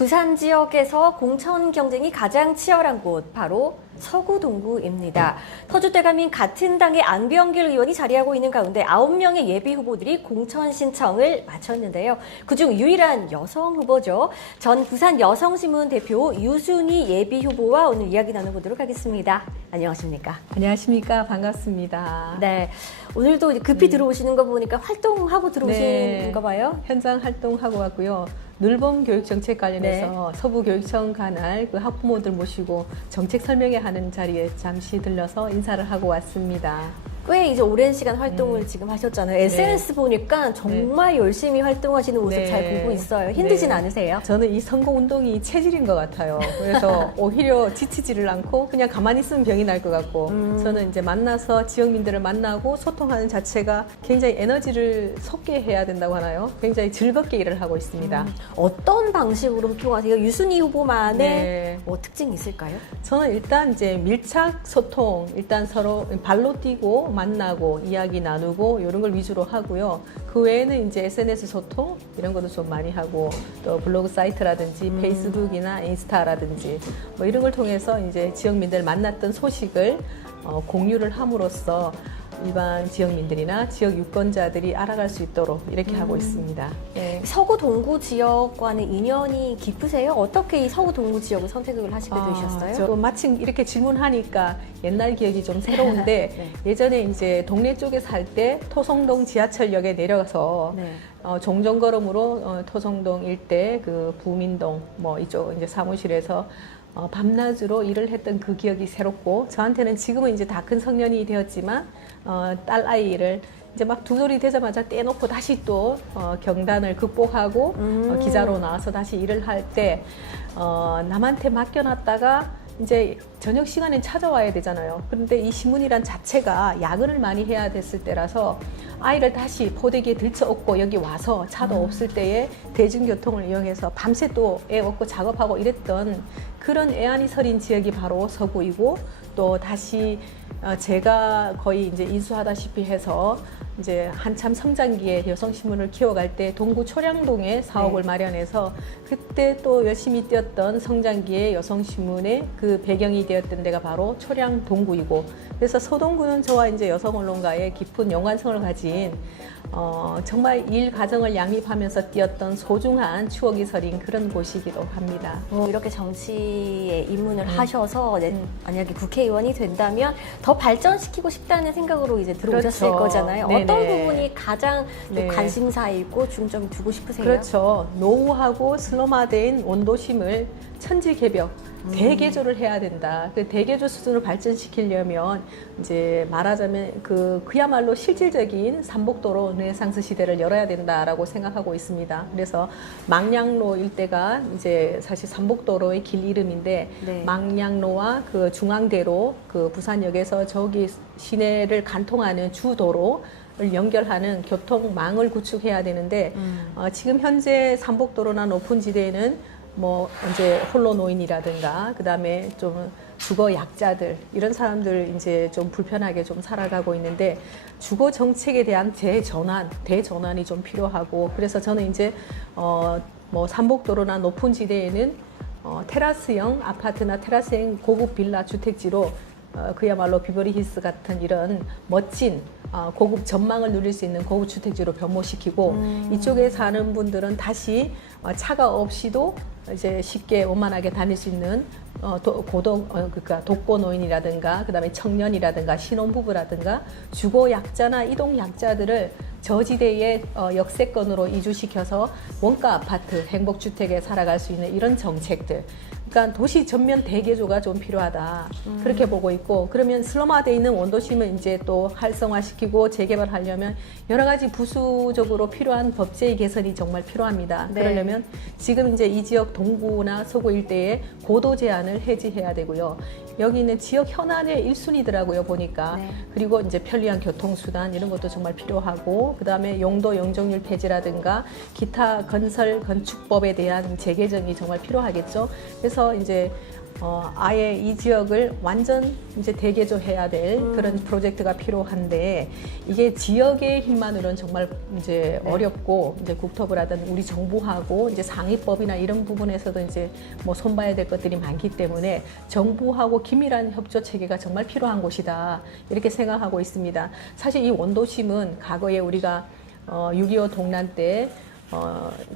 부산 지역에서 공천 경쟁이 가장 치열한 곳 바로 서구 동구입니다. 터줏대감인 같은 당의 안병길 의원이 자리하고 있는 가운데 9명의 예비 후보들이 공천 신청을 마쳤는데요. 그중 유일한 여성 후보죠. 전 부산 여성신문 대표 유순희 예비 후보와 오늘 이야기 나눠보도록 하겠습니다. 안녕하십니까? 안녕하십니까. 반갑습니다. 네, 오늘도 급히 들어오시는 거 보니까 활동하고 들어오신 거 봐요. 현장 활동하고 왔고요. 늘봄 교육 정책 관련해서 서부 교육청 관할 그 학부모들 모시고 정책 설명회 하는 자리에 잠시 들러서 인사를 하고 왔습니다. 꽤 이제 오랜 시간 활동을 지금 하셨잖아요. SNS 보니까 정말 열심히 활동하시는 모습 잘 보고 있어요. 힘드진 않으세요? 저는 이 선거운동이 체질인 것 같아요. 그래서 오히려 지치지를 않고 그냥 가만히 있으면 병이 날 것 같고 저는 이제 만나서 지역민들을 만나고 소통하는 자체가 굉장히 에너지를 솟게 해야 된다고 하나요? 굉장히 즐겁게 일을 하고 있습니다. 어떤 방식으로 소통하세요? 유순희 후보만의 뭐 특징이 있을까요? 저는 일단 이제 밀착 소통, 일단 서로 발로 뛰고 만나고 이야기 나누고 이런 걸 위주로 하고요. 그 외에는 이제 SNS 소통 이런 것도 좀 많이 하고 또 블로그 사이트라든지 페이스북이나 인스타라든지 뭐 이런 걸 통해서 이제 지역민들 만났던 소식을 공유를 함으로써 일반 지역민들이나 지역 유권자들이 알아갈 수 있도록 이렇게 하고 있습니다. 네. 서구 동구 지역과는 인연이 깊으세요? 어떻게 이 서구 동구 지역을 선택을 하시게 되셨어요? 또 마침 이렇게 질문하니까 옛날 기억이 좀 새로운데 예전에 이제 동네 쪽에 살 때 토성동 지하철역에 내려가서 종종 걸음으로 토성동 일대 그 부민동 뭐 이쪽 이제 사무실에서 밤낮으로 일을 했던 그 기억이 새롭고 저한테는 지금은 이제 다 큰 성년이 되었지만 딸 아이를 이제 막 두 돌이 되자마자 떼놓고 다시 또 경단을 극복하고 기자로 나와서 다시 일을 할 때 남한테 맡겨놨다가 이제 저녁 시간에 찾아와야 되잖아요. 그런데 이 신문이란 자체가 야근을 많이 해야 됐을 때라서 아이를 다시 포대기에 들쳐업고 여기 와서 차도 없을 때에 대중교통을 이용해서 밤새 또 애 업고 작업하고 이랬던 그런 애안이 서린 지역이 바로 서구이고 또 다시 제가 거의 이제 인수하다시피 해서 이제 한참 성장기에 여성신문을 키워갈 때 동구 초량동에 사옥을 마련해서 그때 또 열심히 뛰었던 성장기의 여성신문의 그 배경이 되었던 데가 바로 초량 동구이고 그래서 서동구는 저와 이제 여성 언론가의 깊은 연관성을 가진 정말 일 과정을 양립하면서 뛰었던 소중한 추억이 서린 그런 곳이기도 합니다. 이렇게 정치에 입문을 하셔서 만약에 국회의원이 된다면 더 발전시키고 싶다는 생각으로 이제 들어오셨을 거잖아요. 어떤 부분이 가장 좀 관심사이고 중점 두고 싶으세요? 그렇죠. 노후하고 슬럼화된 원도심을 천지개벽, 대개조를 해야 된다. 그 대개조 수준을 발전시키려면 이제 말하자면 그야말로 실질적인 삼복도로 르네상스 시대를 열어야 된다라고 생각하고 있습니다. 그래서 망량로 일대가 이제 사실 삼복도로의 길 이름인데 망량로와 그 중앙대로 그 부산역에서 저기 시내를 간통하는 주도로 연결하는 교통망을 구축해야 되는데 지금 현재 삼복도로나 높은 지대에는 뭐 이제 홀로 노인이라든가 그다음에 좀 주거 약자들 이런 사람들 이제 좀 불편하게 좀 살아가고 있는데 주거 정책에 대한 대전환이 좀 필요하고 그래서 저는 이제 뭐 삼복도로나 높은 지대에는 테라스형 아파트나 테라스형 고급 빌라 주택지로 그야말로 비버리 힐스 같은 이런 멋진 고급 전망을 누릴 수 있는 고급 주택지로 변모시키고 이쪽에 사는 분들은 다시 차가 없이도 이제 쉽게 원만하게 다닐 수 있는 그러니까 독거 노인이라든가 그다음에 청년이라든가 신혼부부라든가 주거 약자나 이동 약자들을 저지대의 역세권으로 이주시켜서 원가 아파트, 행복주택에 살아갈 수 있는 이런 정책들. 그러니까 도시 전면 대개조가 좀 필요하다. 그렇게 보고 있고 그러면 슬럼화되어 있는 원도심을 이제 또 활성화시키고 재개발하려면 여러 가지 부수적으로 필요한 법제의 개선이 정말 필요합니다. 그러려면 지금 이제 이 지역 동구나 서구 일대에 고도 제한을 해지해야 되고요. 여기 있는 지역 현안의 1순위더라고요 보니까. 그리고 이제 편리한 교통수단 이런 것도 정말 필요하고 그다음에 용도 용적률 폐지라든가 기타 건설 건축법에 대한 재개정이 정말 필요하겠죠. 그래서 이제 아예 이 지역을 완전 이제 대개조해야 될 그런 프로젝트가 필요한데 이게 지역의 힘만으로는 정말 이제 네. 어렵고 이제 국토부라든 우리 정부하고 이제 상위법이나 이런 부분에서도 이제 뭐 손봐야 될 것들이 많기 때문에 정부하고 긴밀한 협조 체계가 정말 필요한 곳이다 이렇게 생각하고 있습니다. 사실 이 원도심은 과거에 우리가 6.25 동란 때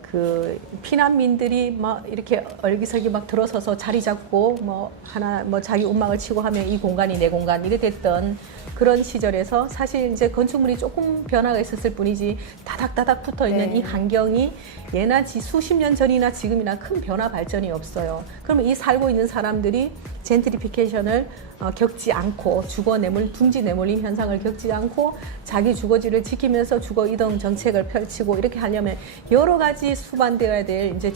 그 피난민들이 막 이렇게 얼기설기 막 들어서서 자리 잡고 뭐 하나 뭐 자기 움막을 치고 하면 이 공간이 내 공간 이래 됐던 그런 시절에서 사실 이제 건축물이 조금 변화가 있었을 뿐이지 다닥다닥 붙어 있는 네. 이 환경이 예나 수십 년 전이나 지금이나 큰 변화 발전이 없어요. 그러면 이 살고 있는 사람들이 젠트리피케이션을 겪지 않고 주거 내몰 둥지 내몰림 현상을 겪지 않고 자기 주거지를 지키면서 주거 이동 정책을 펼치고 이렇게 하려면 여러 가지 수반되어야 될 이제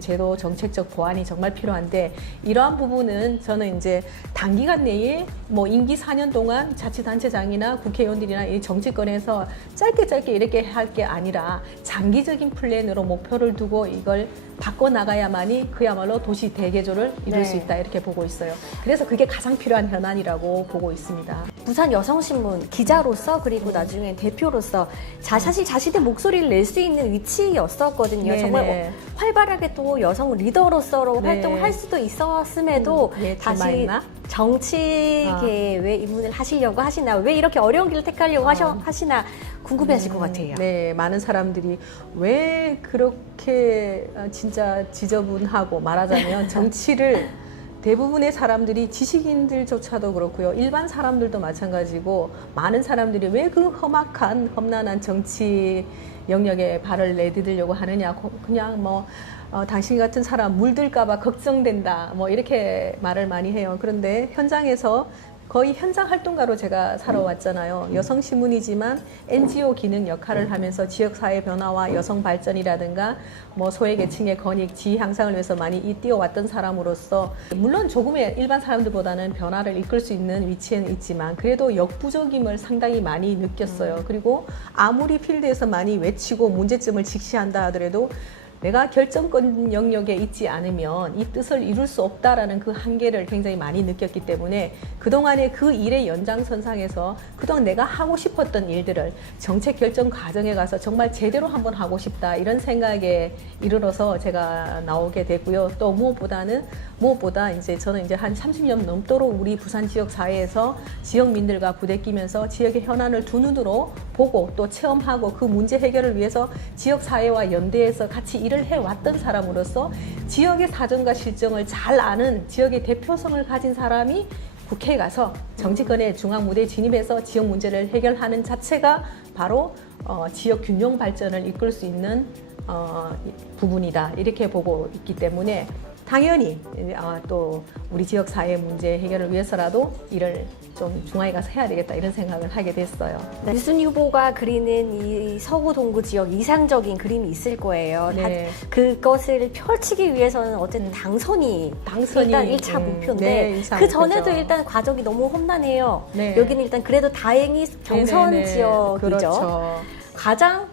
제도 정책적 보완이 정말 필요한데 이러한 부분은 저는 이제 단기간 내에 뭐 임기 4년 동안 자치단체장이나 국회의원들이나 이 정치권에서 짧게 이렇게 할 게 아니라 장기적인 플랜으로 목표를 두고 이걸 바꿔 나가야만이 그야말로 도시 대개조를 이룰 수 네. 있다 이렇게 보고 있어요. 그래서 그게 가장 필요한 현안이라고 보고 있습니다. 부산 여성신문 기자로서 그리고 나중에 대표로서 사실 자신의 목소리를 낼 수 있는 위치였었거든요. 네네. 정말 활발하게 또 여성 리더로서 네. 활동을 할 수도 있었음에도 예, 다시 제마했나? 정치계에 왜 입문을 하시려고 하시나, 왜 이렇게 어려운 길을 택하려고 하시나 궁금해하실 것 같아요. 네, 많은 사람들이 왜 그렇게 진짜 지저분하고 말하자면 정치를 대부분의 사람들이 지식인들조차도 그렇고요. 일반 사람들도 마찬가지고 많은 사람들이 왜 그 험악한 험난한 정치 영역에 발을 내디디려고 하느냐. 그냥 뭐 당신 같은 사람 물들까봐 걱정된다. 뭐 이렇게 말을 많이 해요. 그런데 현장에서 거의 현장 활동가로 제가 살아왔잖아요. 여성신문이지만 NGO 기능 역할을 하면서 지역사회 변화와 여성 발전이라든가 뭐 소외계층의 권익, 지위 향상을 위해서 많이 뛰어왔던 사람으로서 물론 조금의 일반 사람들보다는 변화를 이끌 수 있는 위치에는 있지만 그래도 역부족임을 상당히 많이 느꼈어요. 그리고 아무리 필드에서 많이 외치고 문제점을 직시한다 하더라도 내가 결정권 영역에 있지 않으면 이 뜻을 이룰 수 없다라는 그 한계를 굉장히 많이 느꼈기 때문에 그동안의 그 일의 연장선상에서 그동안 내가 하고 싶었던 일들을 정책 결정 과정에 가서 정말 제대로 한번 하고 싶다 이런 생각에 이르러서 제가 나오게 됐고요. 또 무엇보다 이제 저는 이제 한 30년 넘도록 우리 부산 지역 사회에서 지역민들과 부대끼면서 지역의 현안을 두 눈으로 보고 또 체험하고 그 문제 해결을 위해서 지역 사회와 연대해서 같이 일을 해왔던 사람으로서 지역의 사정과 실정을 잘 아는 지역의 대표성을 가진 사람이 국회에 가서 정치권의 중앙 무대에 진입해서 지역 문제를 해결하는 자체가 바로 지역 균형 발전을 이끌 수 있는 부분이다 이렇게 보고 있기 때문에 당연히 또 우리 지역 사회 문제 해결을 위해서라도 일을 좀 중앙에 가서 해야 되겠다 이런 생각을 하게 됐어요. 네. 유승희 후보가 그리는 이 서구 동구 지역 이상적인 그림이 있을 거예요. 네. 그것을 펼치기 위해서는 어쨌든 당선이 일단 1차 목표인데 네, 1차 그 전에도 목표죠. 일단 과정이 너무 험난해요. 네. 여기는 일단 그래도 다행히 경선 네네네. 지역이죠. 그렇죠. 가장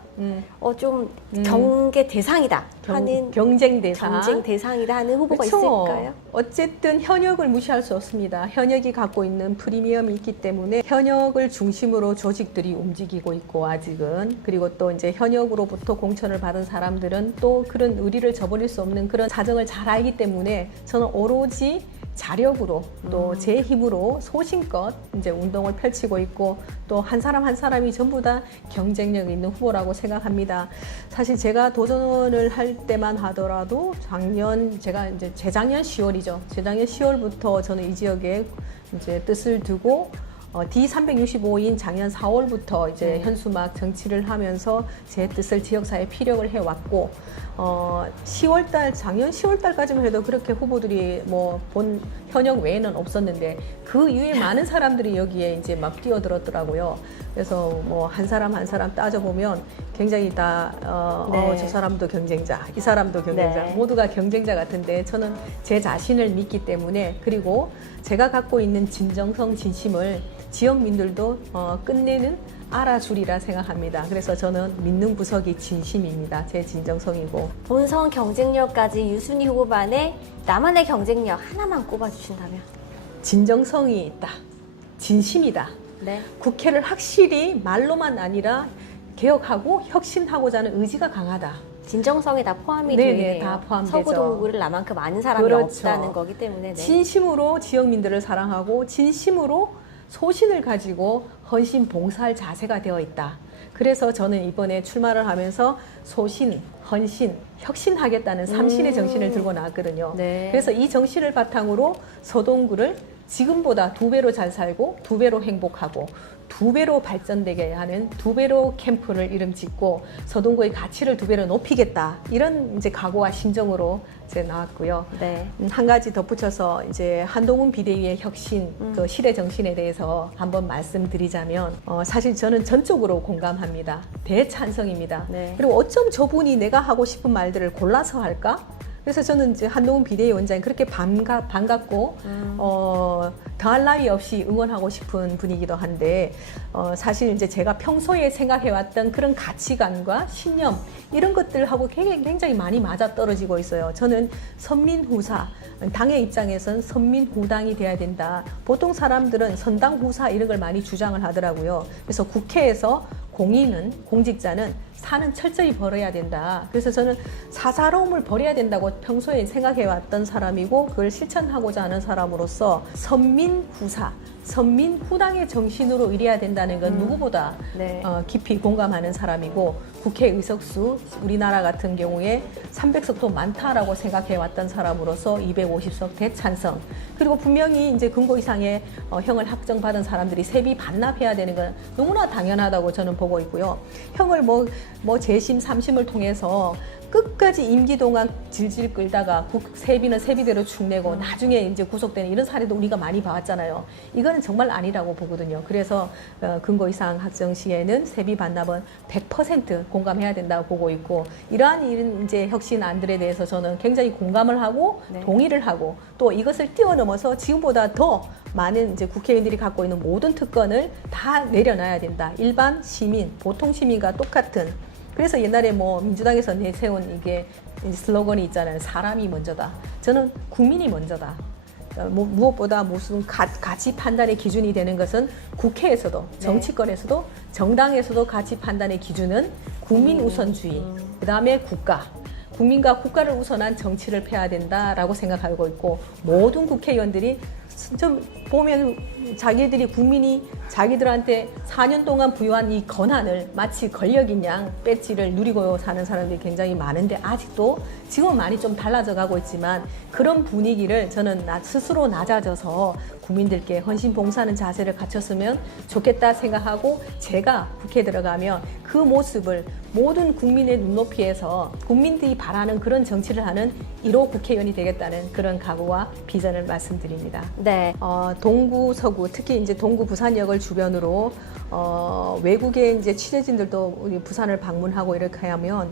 좀 경계 대상이다 하는 경쟁 대상. 경쟁 대상이다 하는 후보가 그렇죠. 있을까요? 어쨌든 현역을 무시할 수 없습니다. 현역이 갖고 있는 프리미엄이 있기 때문에 현역을 중심으로 조직들이 움직이고 있고 아직은 그리고 또 이제 현역으로부터 공천을 받은 사람들은 또 그런 의리를 저버릴 수 없는 그런 사정을 잘 알기 때문에 저는 오로지 자력으로 또 제 힘으로 소신껏 이제 운동을 펼치고 있고 또 한 사람 한 사람이 전부 다 경쟁력 있는 후보라고 생각합니다. 사실 제가 도전을 할 때만 하더라도 제가 이제 재작년 10월이죠. 재작년 10월부터 저는 이 지역에 이제 뜻을 두고 D365인 작년 4월부터 이제 현수막 정치를 하면서 제 뜻을 지역사회에 피력을 해왔고, 10월달, 작년 10월달까지만 해도 그렇게 후보들이 뭐 본 현역 외에는 없었는데 그 이후에 많은 사람들이 여기에 이제 막 뛰어들었더라고요. 그래서 뭐 한 사람 한 사람 따져보면 굉장히 다, 네. 저 사람도 경쟁자, 이 사람도 경쟁자, 네. 모두가 경쟁자 같은데 저는 제 자신을 믿기 때문에 그리고 제가 갖고 있는 진정성, 진심을 지역민들도 끝내는 알아주리라 생각합니다. 그래서 저는 믿는 구석이 진심입니다. 제 진정성이고. 본선 경쟁력까지 유순희 후보만의 나만의 경쟁력 하나만 꼽아주신다면? 진정성이 있다. 진심이다. 네. 국회를 확실히 말로만 아니라 개혁하고 혁신하고자 하는 의지가 강하다. 진정성이 다 포함이 네네, 되네요. 다 포함되죠. 서구 동구를 나만큼 아는 사람이 그렇죠. 없다는 거기 때문에. 네. 진심으로 지역민들을 사랑하고 진심으로 소신을 가지고 헌신 봉사할 자세가 되어 있다. 그래서 저는 이번에 출마를 하면서 소신, 헌신, 혁신하겠다는 삼신의 정신을 들고 나왔거든요. 네. 그래서 이 정신을 바탕으로 서동구를 지금보다 2배로 잘 살고 2배로 행복하고 2배로 발전되게 하는 2배로 캠프를 이름 짓고 서동구의 가치를 2배로 높이겠다. 이런 이제 각오와 심정으로 이제 나왔고요. 네. 한 가지 덧붙여서 이제 한동훈 비대위의 혁신, 그 시대 정신에 대해서 한번 말씀드리자면 사실 저는 전적으로 공감합니다. 대찬성입니다. 네. 그리고 어쩜 저분이 내가 하고 싶은 말들을 골라서 할까? 그래서 저는 이제 한동훈 비대위원장이 그렇게 반갑고 더할 나위 없이 응원하고 싶은 분이기도 한데 사실 이제 제가 평소에 생각해왔던 그런 가치관과 신념 이런 것들하고 굉장히 많이 맞아떨어지고 있어요. 저는 선민후사, 당의 입장에서는 선민후당이 돼야 된다. 보통 사람들은 선당후사 이런 걸 많이 주장을 하더라고요. 그래서 국회에서 공직자는 사는 철저히 버려야 된다. 그래서 저는 사사로움을 버려야 된다고 평소에 생각해왔던 사람이고 그걸 실천하고자 하는 사람으로서 선민후사, 선민후당의 정신으로 일해야 된다는 건 누구보다 네. 깊이 공감하는 사람이고 국회 의석수 우리나라 같은 경우에 300석도 많다라고 생각해왔던 사람으로서 250석 대찬성. 그리고 분명히 이제 금고 이상의 형을 확정받은 사람들이 세비 반납해야 되는 건 너무나 당연하다고 저는 보고 있고요. 형을 뭐 재심, 삼심을 통해서 끝까지 임기 동안 질질 끌다가 세비는 세비대로 축 내고 나중에 이제 구속되는 이런 사례도 우리가 많이 봐왔잖아요. 이거는 정말 아니라고 보거든요. 그래서 근거 이상 확정 시에는 세비 반납은 100% 공감해야 된다고 보고 있고 이러한 이런 이제 혁신안들에 대해서 저는 굉장히 공감을 하고 네. 동의를 하고 또 이것을 뛰어넘어서 지금보다 더 많은 이제 국회의원들이 갖고 있는 모든 특권을 다 내려놔야 된다. 일반 시민, 보통 시민과 똑같은. 그래서 옛날에 뭐 민주당에서 내세운 이게 슬로건이 있잖아요. 사람이 먼저다. 저는 국민이 먼저다. 무엇보다 무슨 가치 판단의 기준이 되는 것은 국회에서도 정치권에서도 정당에서도 가치 판단의 기준은 국민 우선주의. 그다음에 국가. 국민과 국가를 우선한 정치를 펴야 된다라고 생각하고 있고 모든 국회의원들이 좀 보면 자기들이 국민이 자기들한테 4년 동안 부여한 이 권한을 마치 권력인 양 배지를 누리고 사는 사람들이 굉장히 많은데 아직도 지금은 많이 좀 달라져 가고 있지만 그런 분위기를 저는 스스로 낮아져서 국민들께 헌신 봉사하는 자세를 갖췄으면 좋겠다 생각하고 제가 국회에 들어가면 그 모습을 모든 국민의 눈높이에서 국민들이 바라는 그런 정치를 하는 1호 국회의원이 되겠다는 그런 각오와 비전을 말씀드립니다. 네. 동구, 서구, 특히 이제 동구 부산역을 주변으로 외국의 이제 취재진들도 우리 부산을 방문하고 이렇게 하면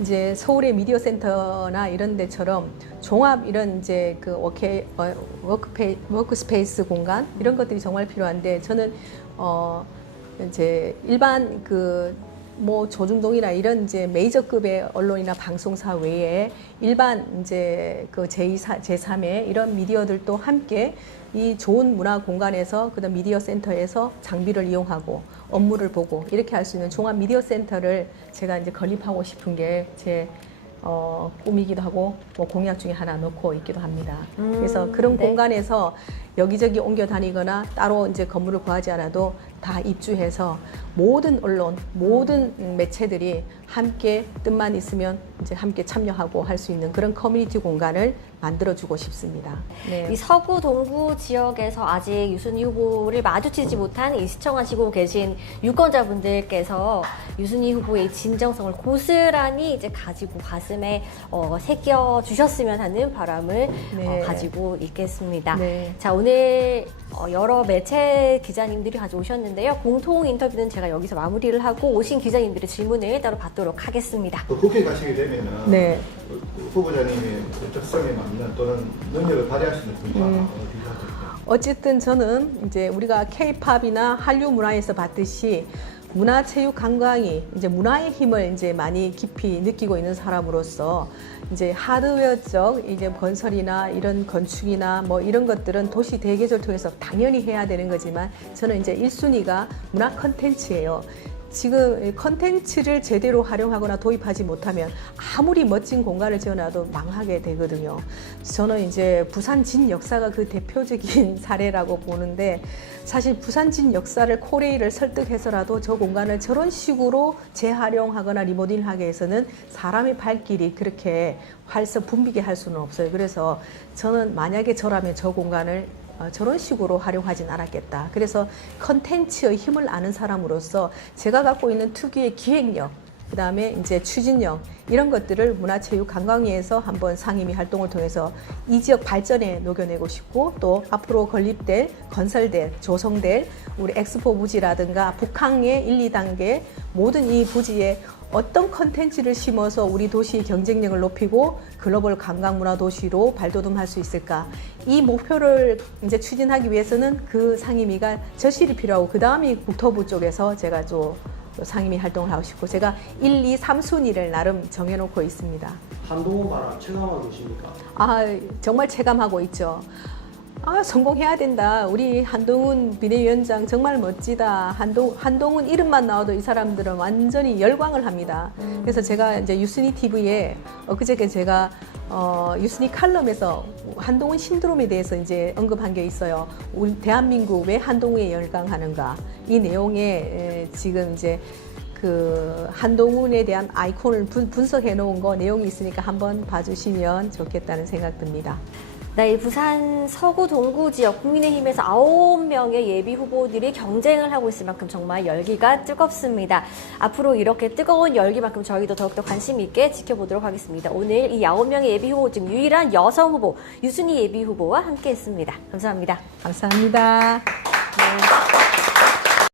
이제 서울의 미디어 센터나 이런 데처럼 종합 이런 이제 그 워크스페이스 공간 이런 것들이 정말 필요한데 저는 이제 일반 뭐 조중동이나 이런 이제 메이저급의 언론이나 방송사 외에 일반 이제 그 제2, 제3의 이런 미디어들도 함께 이 좋은 문화 공간에서 그다음 미디어 센터에서 장비를 이용하고 업무를 보고 이렇게 할 수 있는 종합 미디어 센터를 제가 이제 건립하고 싶은 게 제 꿈이기도 하고 뭐 공약 중에 하나 넣고 있기도 합니다. 그래서 그런 네. 공간에서 여기저기 옮겨 다니거나 따로 이제 건물을 구하지 않아도 다 입주해서 모든 언론, 모든 매체들이 함께 뜻만 있으면 이제 함께 참여하고 할 수 있는 그런 커뮤니티 공간을 만들어주고 싶습니다. 네. 이 서구 동구 지역에서 아직 유순희 후보를 마주치지 못한 이 시청하시고 계신 유권자분들께서 유순희 후보의 진정성을 고스란히 이제 가지고 가슴에 새겨 주셨으면 하는 바람을 네. 가지고 있겠습니다. 네. 자, 오늘 여러 매체 기자님들이 가져오셨는데요. 공통 인터뷰는 제가 여기서 마무리를 하고 오신 기자님들의 질문을 따로 받도록 하겠습니다. 국회에 가시게 되면은 네. 후보자님의 적성에 맞는 또는 능력을 발휘할 수 있는 분야가 어디가 될까요? 어쨌든 저는 이제 우리가 K-팝이나 한류 문화에서 봤듯이 문화체육관광이 이제 문화의 힘을 이제 많이 깊이 느끼고 있는 사람으로서 이제 하드웨어적 이제 건설이나 이런 건축이나 뭐 이런 것들은 도시 대개조를 통해서 당연히 해야 되는 거지만 저는 이제 1순위가 문화 컨텐츠예요. 지금 컨텐츠를 제대로 활용하거나 도입하지 못하면 아무리 멋진 공간을 지어놔도 망하게 되거든요. 저는 이제 부산 진 역사가 그 대표적인 사례라고 보는데 사실 부산 진 역사를 코레일을 설득해서라도 저 공간을 저런 식으로 재활용하거나 리모델링하게 해서는 사람의 발길이 그렇게 붐비게 할 수는 없어요. 그래서 저는 만약에 저라면 저 공간을 저런 식으로 활용하진 않았겠다. 그래서 컨텐츠의 힘을 아는 사람으로서 제가 갖고 있는 특유의 기획력, 그 다음에 이제 추진력, 이런 것들을 문화체육관광위에서 한번 상임위 활동을 통해서 이 지역 발전에 녹여내고 싶고, 또 앞으로 건립될, 건설될, 조성될 우리 엑스포 부지라든가 북항의 1, 2단계 모든 이 부지에 어떤 컨텐츠를 심어서 우리 도시의 경쟁력을 높이고 글로벌 관광문화 도시로 발돋움할 수 있을까? 이 목표를 이제 추진하기 위해서는 그 상임위가 저실이 필요하고 그 다음이 국토부 쪽에서 제가 좀 상임위 활동을 하고 싶고 제가 1, 2, 3순위를 나름 정해놓고 있습니다. 한동훈 발언 체감하고 계십니까? 정말 체감하고 있죠. 성공해야 된다. 우리 한동훈 비대위원장 정말 멋지다. 한동훈 이름만 나와도 이 사람들은 완전히 열광을 합니다. 그래서 제가 이제 유순위 TV에 엊그저께 제가 유순위 칼럼에서 한동훈 신드롬에 대해서 이제 언급한 게 있어요. 우리 대한민국 왜 한동훈에 열광하는가? 이 내용에 지금 이제 그 한동훈에 대한 아이콘을 분석해 놓은 거 내용이 있으니까 한번 봐주시면 좋겠다는 생각 듭니다. 네, 이 부산 서구 동구 지역 국민의힘에서 9명의 예비 후보들이 경쟁을 하고 있을 만큼 정말 열기가 뜨겁습니다. 앞으로 이렇게 뜨거운 열기만큼 저희도 더욱더 관심 있게 지켜보도록 하겠습니다. 오늘 이 9명의 예비 후보 중 유일한 여성 후보 유순위 예비 후보와 함께했습니다. 감사합니다. 감사합니다. 네.